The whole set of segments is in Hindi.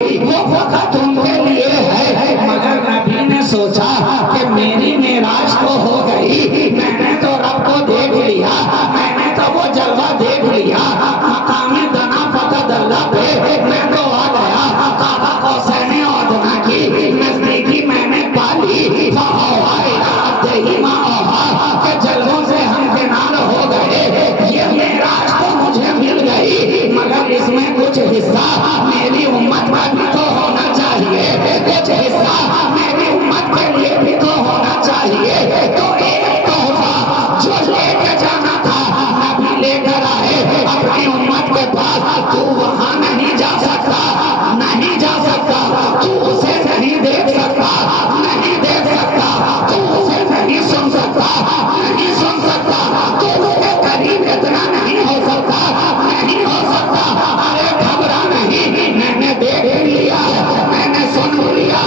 वो वक्त उनके लिए है, मगर नबी ने सोचा कि मेरी मेराज तो हो गई, मैंने तो रब को देख लिया, मैंने तो वो जलवा देख लिया, मकामे दना फतदल्ला पे मैं तो आ गया, काबा कौसैन अदना की नजदीकी मैंने पाली, के जलवों से हम किनार हो गए, ये मेराज तो मुझे मिल गई, मगर इसमें कुछ हिस्सा मेरी उम्मत का भी तो होना चाहिए, कुछ हिस्सा मेरी उम्मत के लिए भी तो होना चाहिए। तो एक तोहफा जो लेके जाना था नबी लेकर आए अपनी उम्मत के पास। तू वहां नहीं जा सकता, नहीं जा सकता, तू उसे नहीं देख सकता, नहीं देख सकता, तू उसे नहीं सुन सकता, नहीं सुन सकता, तू उसके करीब इतना नहीं हो सकता, नहीं हो सकता। अरे घबरा नहीं, मैंने देख लिया, मैंने सुन लिया,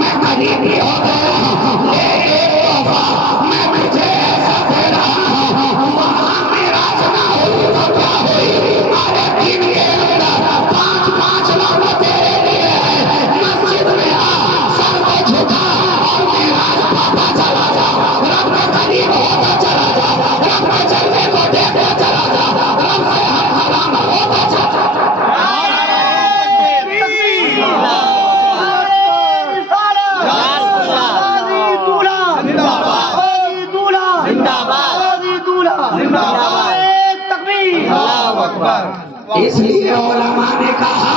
मैं करीब ही हो गया हूं। एक तोहफा मैं तुझे ऐसा दे रहा हूं, वहां मेरा जना हुई तो क्या हुई। अरे दिन के अंदर 5-5 लोग तेरे लिए है, मस्जिद में आ, सर को झुका और मेरा पता चला जा, रब के करीब होता चला जा, रब के जलवे को देखता चला जा, रब से हम कलाम होता चला जा। इसलिए उलमा ने कहा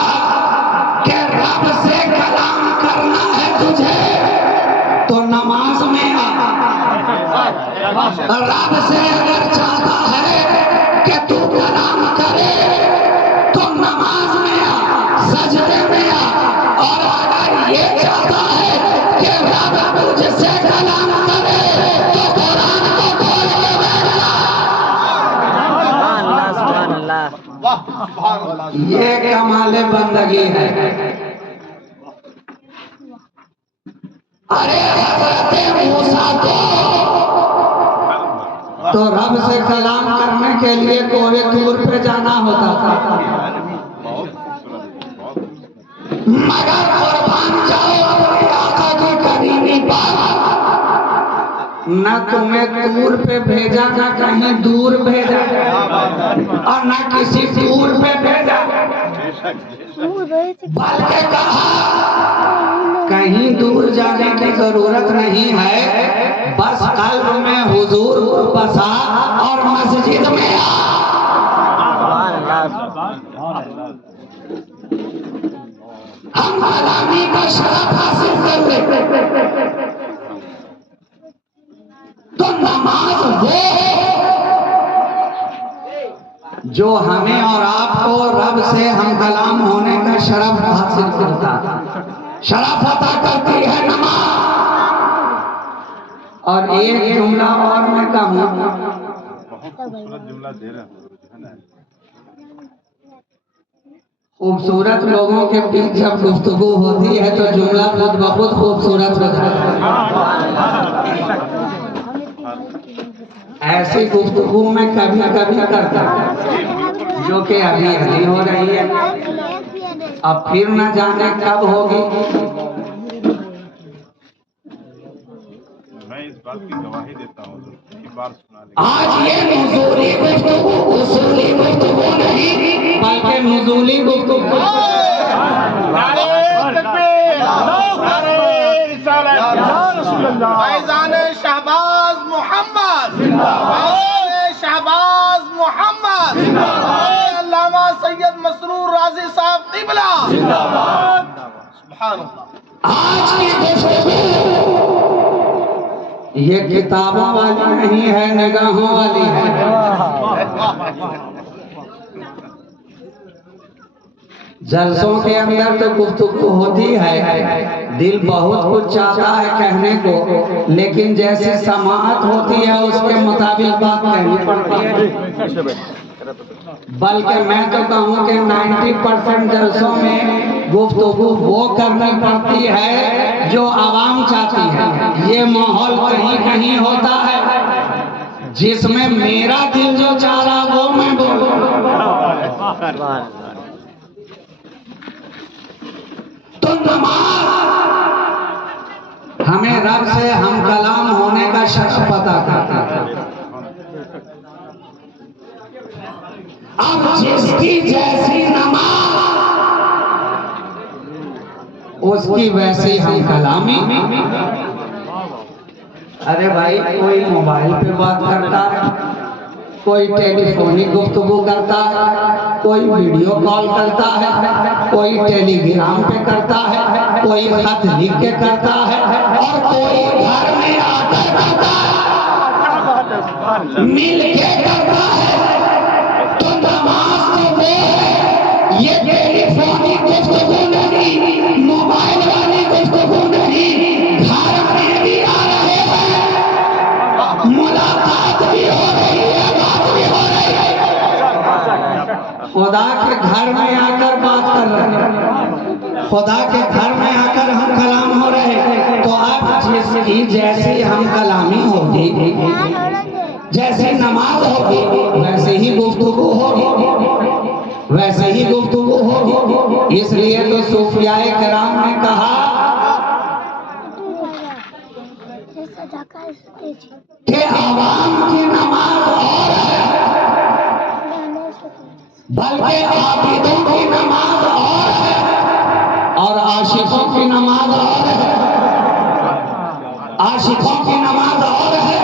कि रब से कलाम करना है तुझे तो नमाज में आ। रब से अगर चाहता है कि तू कलाम करे तो नमाज में आ, सजदे में आ। और अगर ये चाहता है कि रब तुझसे कलाम करे तो कुरान को खोल के बैठ जा। ये कमाले बंदगी है। अरे हज़रत मूसा को तो रब से कलाम करने के लिए कोहे तूर पे जाना होता था, मगर कुर्बान जाओ अपने आका की करीबी पर। न तुम्हें तूर पे भेजा, न कहीं दूर भेजा, और न किसी दूर पे भेजा, बल्कि कहा कहीं दूर जाने की जरूरत नहीं है, बस कल्ब में हुजूर को बसा और मस्जिद में आ। हम कलामी का शरफ हासिल कर ले तो नमाज वो जो हमें और आपको रब से हम कलाम होने का शरफ हासिल करता, शरफ अता करती है नमाज। और एक जुमला और मैं कहूँ, खूबसूरत लोगों के बीच जब गुफ्तगू होती है तो जुमला खुद ब खुद खूबसूरत हो जाता है। ऐसी गुफ्तगू में कभी कभी करता जो कि अभी अभी हो रही है, अब फिर न जाने कब होगी। मैं इस बात की गवाही देता हूँ कि बार सुना ले। आज ये नुज़ूली गुफ्तगू उसूली गुफ्तगू नहीं बल्कि नुज़ूली गुफ्तगू। फैज़ान शहबाज मोहम्मद, शहबाज मोहम्मद, अल्लामा सैयद मसरूर राजी साहब क़िबला। सुभान अल्लाह। आज की गुफ्तगू ये किताबों वाली नहीं है, निगाहों वाली है। जलसों के अंदर तो गुफ्तगू होती है, दिल बहुत कुछ चाहता है कहने को, लेकिन जैसी समाअत होती है उसके मुताबिक बात कहनी पड़ती है। बल्कि मैं तो कहूँ कि 90% जलसों में गुफ्तगू वो करनी पड़ती है जो आवाम चाहती है। ये माहौल कहीं कहीं होता है जिसमें मेरा दिल जो चाह रहा वो मैं बोलूं। नमाज हमें रब से हम कलाम होने का शक पता करता है। अब जिसकी जैसी नमाज उसकी वैसी हम कलामी। अरे भाई, कोई मोबाइल पे बात करता है, कोई टेलीफोनिक गुफ्तगू करता है, कोई वीडियो कॉल करता है, कोई टेलीग्राम पे करता है, कोई खत लिख के करता है, और कोई घर में आकर करता है, मिल के करता है। तो नमाज तो वो है, ये टेलीफोनिक गुफ्तगू नहीं, मोबाइल वाली गुफ्तगू नहीं। घर में भी आ रहे हैं, मुलाकात भी हो रही है, बात भी हो रही है। खुदा के घर में आकर बात कर रहे हैं, खुदा के घर में आकर हम कलाम हो रहे हैं। तो अब जिसकी जैसी हम कलामी होगी, जैसी नमाज होगी, वैसे ही गुफ्तगू होगी, वैसे ही गुफ्तगू होगी। इसलिए तो सूफियाए किराम ने कहा कि आवाम की नमाज और है, बल्कि आबिदों की नमाज और है, और आशिकों की नमाज और है, आशिकों की नमाज और है।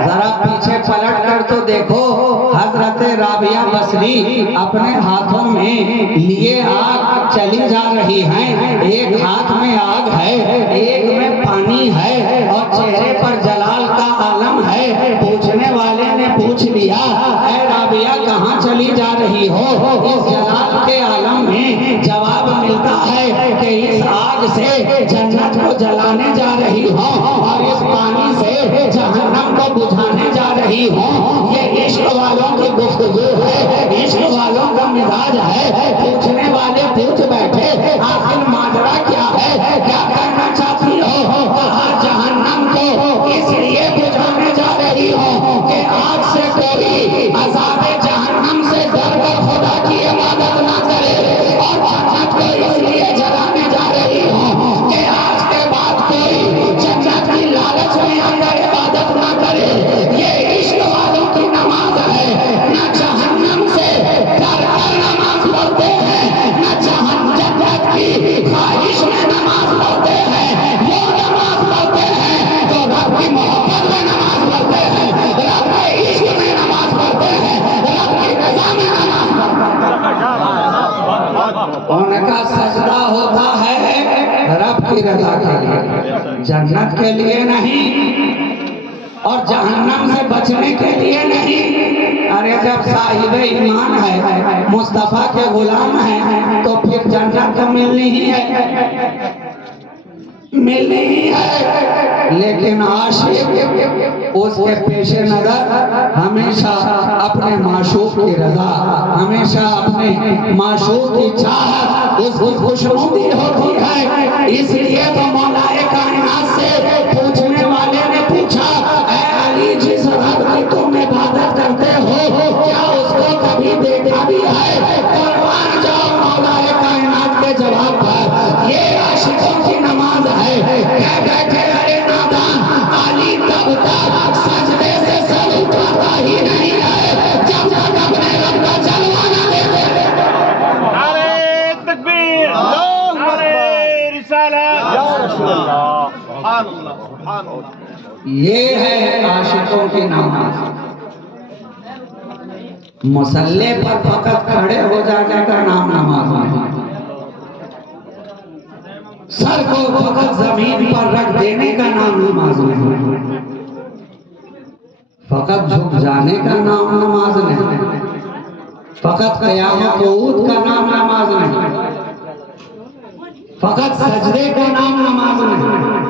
जरा पीछे पलट कर तो देखो, हजरत राबिया बसरी अपने हाथों में लिए आग चली जा रही हैं। एक हाथ में आग है, एक में पानी है, और चेहरे पर जलाल का आलम है। पूछने वाले ने पूछ लिया, ऐ राबिया कहाँ चली जा रही हो? इस जलाल के आलम में जवाब मिलता है कि इस आग से जन्नत को जलाने जा रही हो, और इस पानी से जहन्नम को बुझाने जा रही हो। ये इश्क वालों की गुफ्तगू है, इश्क वालों का मिजाज है। पूछने वाले पूछ बैठे, आखिर माजरा क्या है, क्या करना चाहती हो? कहा जहन्नम को इसलिए बुझाने जा रही हो कि आग से कोई अज़ाबे जहन्नम से डर कर खुदा की इबादत ना करे, और जन्नत को इसलिए जलाने जा रही हो कि आज के बाद कोई जन्नत की लालच में आकर इबादत ना करे। ये इश्क वालों की नमाज है। न जहन्नम से डर कर नमाज पढ़ते हैं, न जन्नत की ख्वाहिश में नमाज पढ़ते हैं। वो नमाज पढ़ते हैं तो रब की मोहब्बत में नमाज पढ़ते हैं, रब के इश्क में नमाज पढ़ते हैं, रब की रज़ा में नमाज पढ़ते हैं। उनका सजदा होता है रब की रज़ा के लिए, जन्नत के लिए नहीं, और जहन्नम से बचने के लिए नहीं। अरे जब साहिब ईमान है, मुस्तफा के गुलाम है, तो फिर जन्नत तो मिलनी ही है, मिलनी ही है। लेकिन आशिक उसके पेशे नजर हमेशा अपने माशूक की रजा, हमेशा अपने माशूक की चाहत, उसकी खुशनुदी होती है। इसलिए तो मौलाए कायनात से पूछने वाले ने पूछा, ऐ अली जिस रब की तुम इबादत करते हो, क्या उसको कभी देखा भी है? कुर्बान जाओ मौलाए कायनात के जवाब पर। ये आशिकों की नमाज है। कह बैठे अरे नादान, अली तब तक सजदे से सर उठाता ही नहीं है जब तक अपने रब का जलवा ना देते। नारे तकबीर, नारे रिसालत, या रसूल अल्लाह, सुभान अल्लाह, सुभान अल्लाह। ये है आशिकों की नमाज। मुसल्ले पर फकत खड़े हो जाने का नाम नमाज नहीं, सर को फकत जमीन पर रख देने का नाम नमाज नहीं, फकत झुक जाने का नाम नमाज नहीं, फकत क़यामत ऊद का नाम नमाज नहीं, फकत सजदे का नाम नमाज नहीं।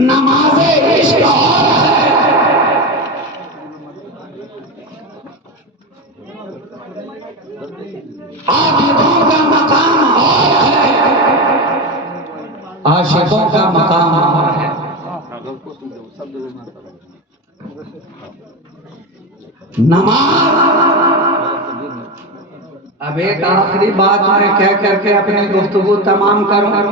नमाज़े इश्क और है। आबिदों का मकाम और है, आशिकों का मकाम और है। नमाज अब एक आखिरी बात मैं कह करके अपनी गुफ्तगू तमाम करूं,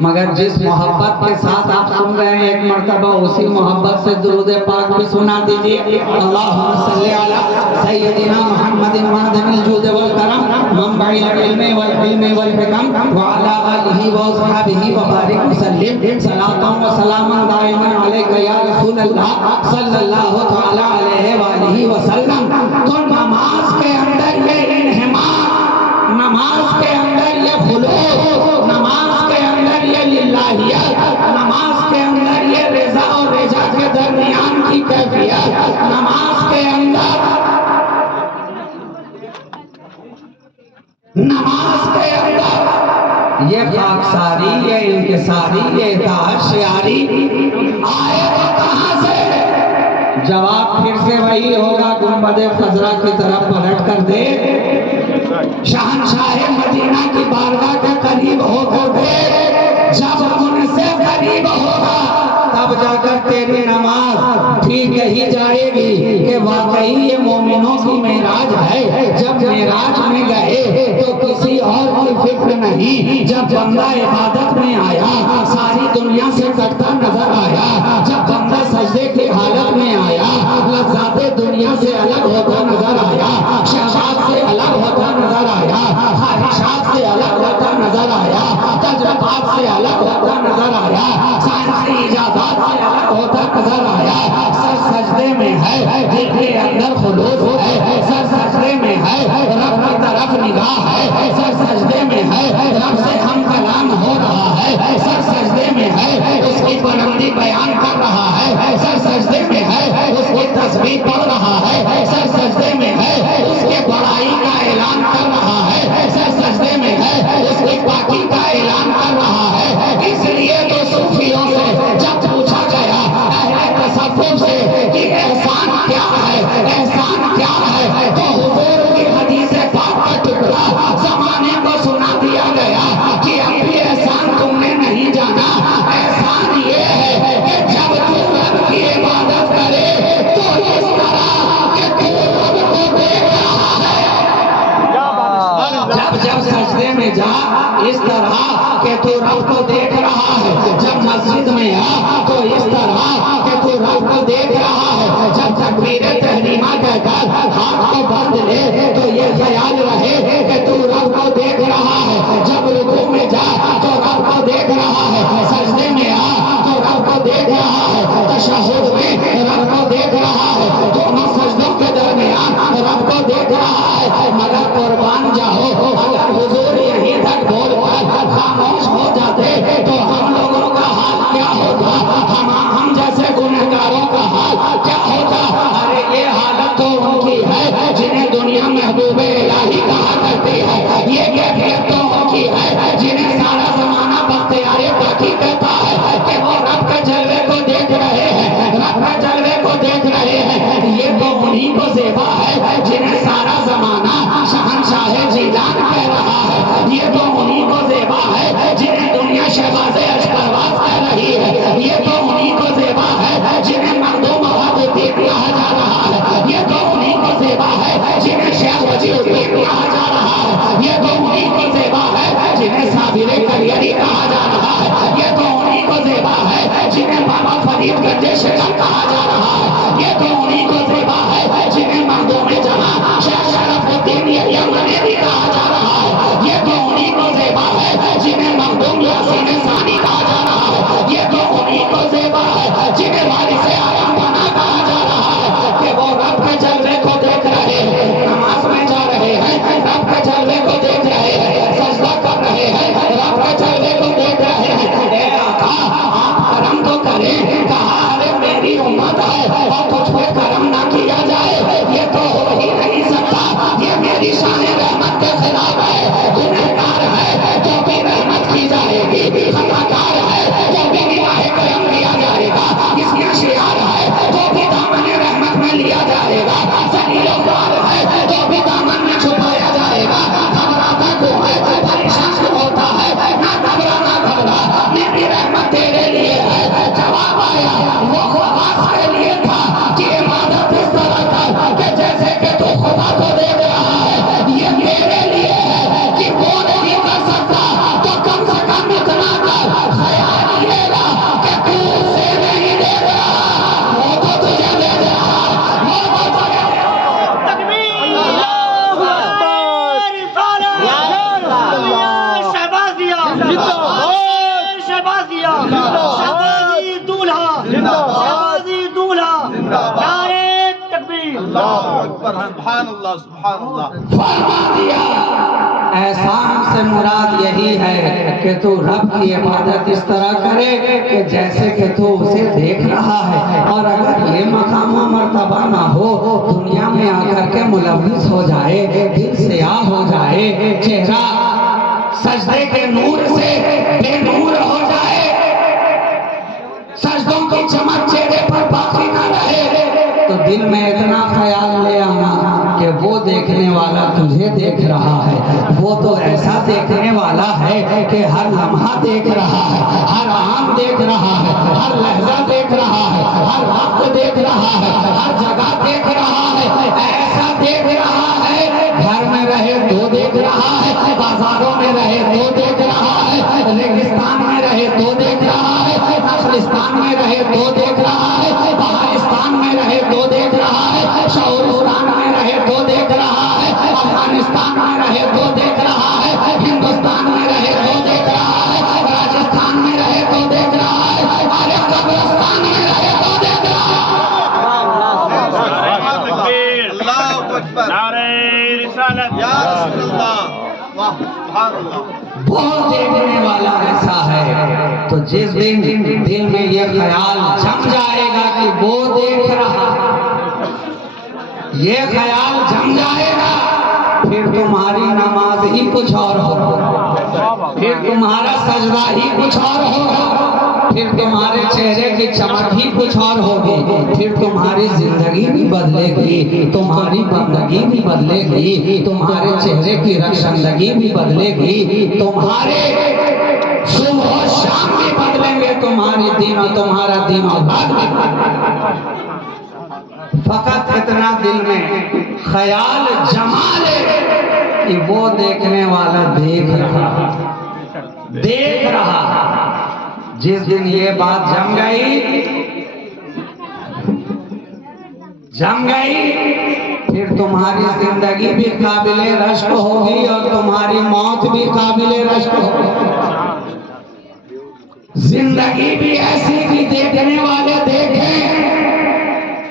मगर जिस मोहब्बत के साथ आप सुन रहे हैं एक मर्तबा उसी मोहब्बत से दुरूद पाक भी सुना दीजिए। अल्लाहुम्मा सल्ली अला सय्यदिना मुहम्मदिन मअदनिल जूद वल करम मंबइल इल्मी वल हिल्मी वल हिकम व अला आलिहि व असहाबिहि व बारिक वसल्लिम सलातन व सलामन दाइमन अलैका या रसूल अल्लाह सल्लल्लाहु तआला अलैहि व आलिहि वसल्लम। तो नमाज के अंदर ये इन्हिमाक, नमाज के अंदर ये खुलूस, नमाज के अंदर ये लिल्लाहियत, नमाज के अंदर ये रिजा और रिजा के दरमियान की कैफियत, नमाज के अंदर, नमाज के अंदर ये खाकसारी, ये इंकिसारी, ये इताअत शियारी आए तो कहां से? जवाब फिर से वही होगा, गुंबद खजरा की तरफ पलट कर दे, शहंशाह मदीना की बारगाह के करीब होकर दे। जब उनसे करीब होगा तब जाकर तेरी नमाज ठीक ही जाएगी कि वाकई ये मोमिनों की मेराज है। जब मेराज में गए तो किसी और की फिक्र नहीं, जब बंदा इबादत में आया सारी दुनिया से कटता नजर आया, जब बंदा सजदे की हालत में आया लज़्ज़ाते दुनिया से अलग होता नजर आया, शहवात से अलग होता नजर आया, ख्वाहिशात से अलग होता नजर आया, तजुर्बात से अलग होता नजर आया, साइंसी इजादात से अलग होता नजर आया। सर सजदे में है, दिल के अंदर खुलूस है, सर सजदे में है, रब की तरफ निगाह है, सर सजदे में है, रब से हम कलाम हो रहा है, सर सजदे में है, उसकी बुलंदी बयान कर रहा है, सर सजदे में है, उसकी तस्बीह पढ़ रहा है, सर सजदे में है, उसके बड़ाई का ऐलान कर रहा है, सर सजदे में है, उसकी पाकी का ऐलान कर रहा है। इसलिए तो सूफियों से जब पूछा गया अहले तसव्वुफ से कि एहसान क्या है, एहसान क्या है, तो हुजूर की हदीस पाक का टुकड़ा जमाने को सुना दिया गया कि अब भी एहसान तुमने नहीं जाना। एहसान ये है कि जब तू रब की इबादत करे तो इस तरह कि तू रब को देख रहा है। जब जब सजदे में जा इस तरह के तू रब को देख रहा है, जब मस्जिद में आ तो इस तरह के तू रब को देख रहा है, जब तकबीर तहरीमा कहकर हाथ को बंद ले तो ये ख्याल रहे कि तू रब को देख रहा है, जब रुकू में जा तो रब को देख रहा है, सजदे में आ तो रब को देख रहा है, तशहुद में रब को देख रहा है, दोनों सजदों के दरमियान रब को देख रहा है। मगर कुर्बान जाओ, अगर हुजूर यहीं तक बोलकर खामोश हो जाते तो हम लोगों का हाल क्या होता, हम जैसे गुनहगारों का हाल क्या होता। अरे ये हालत तो उनकी है जिन्हें दुनिया महबूब इलाही कहा करती है, ये कैफियत शहबाजिया शहबाजी दूल्हा शहबाजी दूल्हा नारे तकबीर सुभान अल्लाह सुभान अल्लाह। फरमा दिया एहसान से मुराद यही है कि तू रब की इबादत इस तरह करे कि जैसे कि तू उसे देख रहा है। और अगर ये मकाम व मर्तबा ना हो, दुनिया में आकर के मुलव्विस हो जाए, दिल स्याह हो जाए, चेहरा सजदे के नूर से बेनूर हो जाए, सजदों की चमक चेहरे पर बाकी ना रहे, तो दिल में इतना ख्याल ले आना कि वो देखने वाला तुझे देख रहा है। वो तो ऐसा देखने वाला है कि हर लम्हा देख रहा है, हर आम देख रहा है, हर लहजा देख रहा है, हर वक्त देख रहा है, हर जगह देख रहा है। ऐसा देख रहा है, घर में रहे तो देख रहा है, बाजारों में रहे तो देख रहा है, रेगिस्तान में रहे तो देख रहा है, नखलिस्तान में रहे तो देख रहा है, पहाड़िस्तान में रहे तो देख रहा है, शौरिस्तान में रहे तो देख रहा है, अफगानिस्तान में रहे तो देख रहा है, हिंदुस्तान में रहे तो देख रहा है, राजस्थान में रहे तो देख रहा है, अरे कब्रिस्तान में रहे तो देख रहा है। अल्लाहु अकबर। नारे रिसालत या रसूलल्लाह। वाह सुभान अल्लाह। वो देखने वाला ऐसा है, तो जिस दिन दिल में ये ख्याल जम जाएगा कि वो देख रहा, ये ख्याल जम जाएगा, फिर तुम्हारी नमाज ही कुछ और होगा, फिर तुम्हारा सजदा ही कुछ और होगा, फिर तुम्हारे चेहरे की चमक ही कुछ और होगी, फिर तुम्हारी जिंदगी भी बदलेगी, तुम्हारी बंदगी भी बदलेगी, तुम्हारे चेहरे की रक्षंदगी भी बदलेगी, तुम्हारे सुबह और शाम भी बदलेंगे, तुम्हारी दिन और तुम्हारा दिन और रात भी। फकत इतना दिल में ख्याल जमा ले कि वो देखने वाला देख रहा, देख रहा। जिस दिन ये बात जम गई, फिर तुम्हारी जिंदगी भी काबिले रश्क होगी और तुम्हारी मौत भी काबिले रश्क होगी। जिंदगी भी ऐसी कि देखने वाले देखें,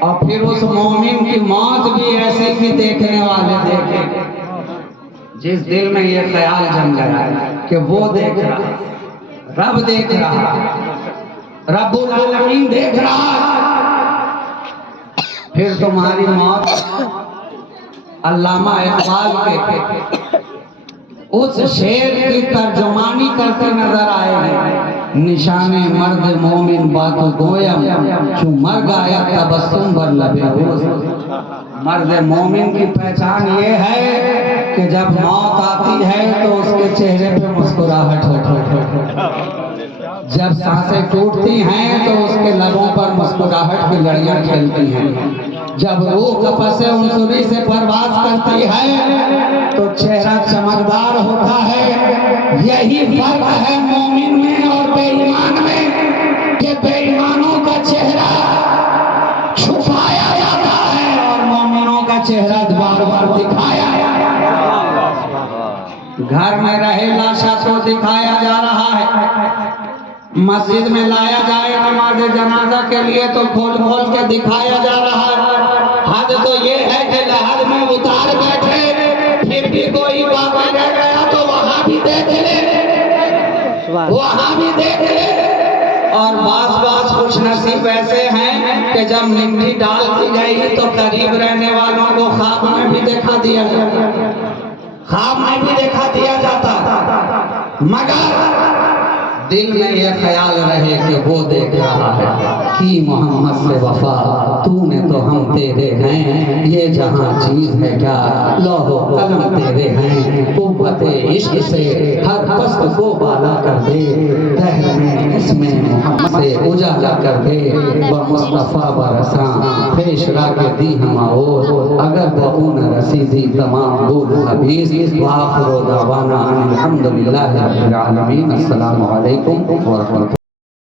और फिर उस मोमिन की मौत भी ऐसी कि देखने वाले देखें। जिस दिल में ये ख्याल जम गया कि वो देख रहा, रब देख रहा, रब्बुल आलमीन देख रहा, फिर तुम्हारी मौत अल्लामा इकबाल के उस शेर की तर्जुमानी करते नजर आएगी। निशाने मर्द मोमिन बात गोयम चू मर गया तबस्सुम बर लबे रोज। मर्द मोमिन की पहचान ये है कि जब मौत आती है तो उसके चेहरे पे मुस्कुराहट होती है, जब सांसें टूटती हैं तो उसके लबों पर मुस्कुराहट की लड़ियां खेलती हैं, जब रूह कपसे उनसुरी से परवाज करती है तो चेहरा चमकदार होता है। यही फर्क है मोमिन में और बेईमान में कि बेईमानों का चेहरा छुपाया जाता है और मोमिनों का चेहरा बार बार दिखाया जाता है। घर में रहे लाशा को दिखाया जा रहा है, मस्जिद में लाया जाए नमाज जनाजा के लिए तो खोल खोल के दिखाया जा रहा है। हद तो ये है कि लहद में उतार बैठे, फिर भी कोई बाकी रह गया तो वहां भी देख ले, वहां भी देख ले। और बास खुश नसीब ऐसे हैं कि जब मिट्टी डाल दी गई तो करीब रहने वालों को ख्वाब में भी देखा दिया जाता, ख्वाब में भी देखा दिया जाता, मगर दिल में ये ख्याल रहे कि वो देख रहा है कि मोहम्मद से वफा तूने तो हम तेरे हैं, ये जहां चीज है क्या लौहो कलम तेरे हैं, कुव्वते इश्क से हर पस्त को बाला कर दे, दहर में इसमें मोहम्मद से उजाला कर दे, व मुस्तफा बरसा पेशरा के दी हम आओ, अगर बऊन रसीदी तमाम दूर हबीज वाखिर दावाना अनिल हम्दुलिल्लाहि रब्बिल आलमीन। अस्सलामु अलैकुम व रहमतुल्लाह।